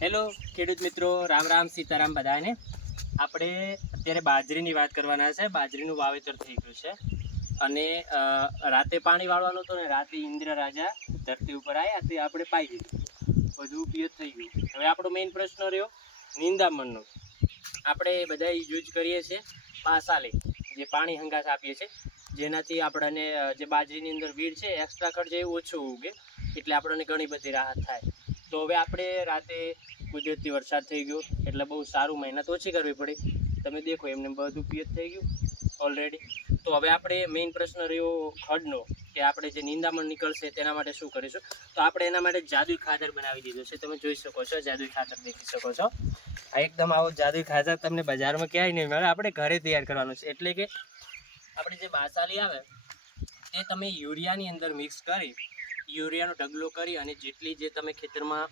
Hello ખેડૂત મિત્રો. રામ રામ, સીતારામ બધાને. આપણે અત્યારે બાજરીની વાત કરવાના છે. બાજરીનું વાવેતર થઈ ગયું છે. અને રાતે પાણી વાળવાનું હતું ને, રાતે ઇન્દ્ર રાજા ધરતી ઉપર આવ્યા તે આપણે પાઈ દીધું બધું પિયત થઈ ગયું. હવે આપણો મેઇન પ્રશ્ન રહ્યો, નિંદામણનો. આપણે બધા યુઝ કરીએ છીએ પાસાલે, જે પાણી હંગાસ આપીએ છીએ. જેનાથી આપણને જે બાજરીની અંદર વીડ છે એક્સ્ટ્રા ખર્ચ એ ઓછો ઉગે. એટલે આપણને ઘણી બધી રાહત થાય. તો હવે આપણે રાતે કુદરતી વરસાદ થઈ ગયો. એટલે બહુ સારું મહેનત ઓછી કરવી પડી. તમે દેખો, એમને બધું પિયત થઈ ગયું ઓલરેડી તો હવે આપણે મેઇન પ્રશ્ન રહ્યો ખડનો, કે આપણે જે નિંદામણ નીકળશે તેના માટે શું કરીશું? તો આપણે એના માટે જાદુઈ ખાતર બનાવી દીધું છે. તમે જોઈ શકો છો, જાદુઈ ખાતર દેખી શકો છો. આ એકદમ આવો જાદુઈ ખાતર તમને બજારમાં ક્યાંય નહીં મળે. આપણે ઘરે તૈયાર કરવાનું છે. એટલે કે આપણે જે બાસાલી આવે, તે તમે યુરિયાની અંદર મિક્સ કરી યુરિયાનો ઢગલો કરી અને જેટલી જે તમે ખેતરમાં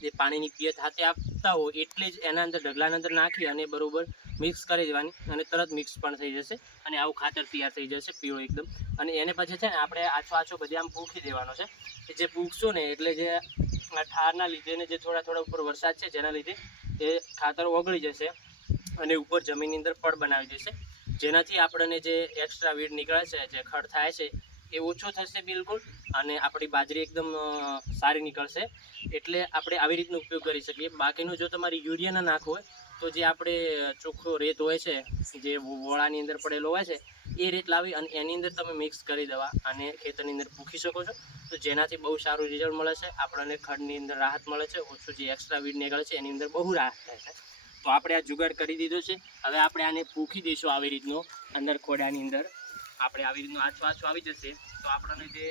જે પાણીની પિયત હાથે આપતા હો, એટલે જ એના અંદર ઢગલાના અંદર નાખી અને બરાબર મિક્સ કરી દેવાની અને તરત મિક્સ પણ થઈ જશે અને આવું ખાતર તૈયાર થઈ જશે પીળો એકદમ. અને એને પછી છે ને આપણે આછો આછો બધી આમ પૂખી દેવાનો છે. કે જે પૂખશો ને એટલે જે ઠારના લીધે ને જે થોડા થોડા ઉપર વરસાદ છે, જેના લીધે એ ખાતર ઓગળી જશે અને ઉપર જમીનની અંદર પડ બનાવી દેશે. જેનાથી આપણને જે એક્સ્ટ્રા વીડ નીકળે છે, જે ખડ થાય છે એ ઓછો થશે બિલકુલ અને આપણી બાજરી એકદમ સારી નીકળશે. એટલે આપણે આવી રીતનો ઉપયોગ કરી શકીએ. બાકીનું જો તમારે યુરિયાના નાખવું હોય, તો જે આપણે ચોખ્ખો રેત હોય છે, જે વોળાની અંદર પડેલો હોય છે, એ રેત લાવી અને એની અંદર તમે મિક્સ કરી દેવા અને ખેતરની અંદર પૂખી શકો છો. તો જેનાથી બહુ સારું રિઝલ્ટ મળે છે, આપણને ખડની અંદર રાહત મળે છે, ઓછું જે એક્સ્ટ્રા વીડ નીકળે છે, એની અંદર બહુ રાહત થાય છે. તો આપણે આ જુગાડ કરી દીધો છે. હવે આપણે આને પૂખી દઈશું આવી રીતનો અંદર ખોડાની અંદર. આપણે આવી રીતનું આછું આછું આવી જશે, તો આપણને જે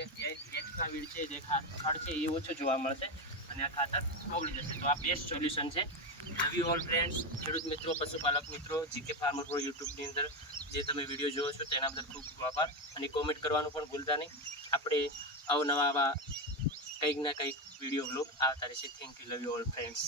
એક્સ્ટ્રા વીડ છે, જે ખાડ છે, એ ઓછું જોવા મળશે અને આ ખાતર ઓગળી જશે. તો આ બેસ્ટ સોલ્યુશન છે. લવ ઓલ ફ્રેન્ડ્સ ખેડૂત મિત્રો, પશુપાલક મિત્રો જીકે ફાર્મર પ્રો યુટ્યુબની અંદર જે તમે વીડિયો જોવો છો, તેના બદલ ખૂબ ખૂબ આભાર. અને કોમેન્ટ કરવાનું પણ ભૂલતા નહીં. આપણે અવનવા આવા કંઈક ના કંઈક વીડિયો બ્લોગ આવતા રહેશે. Thank you love you all friends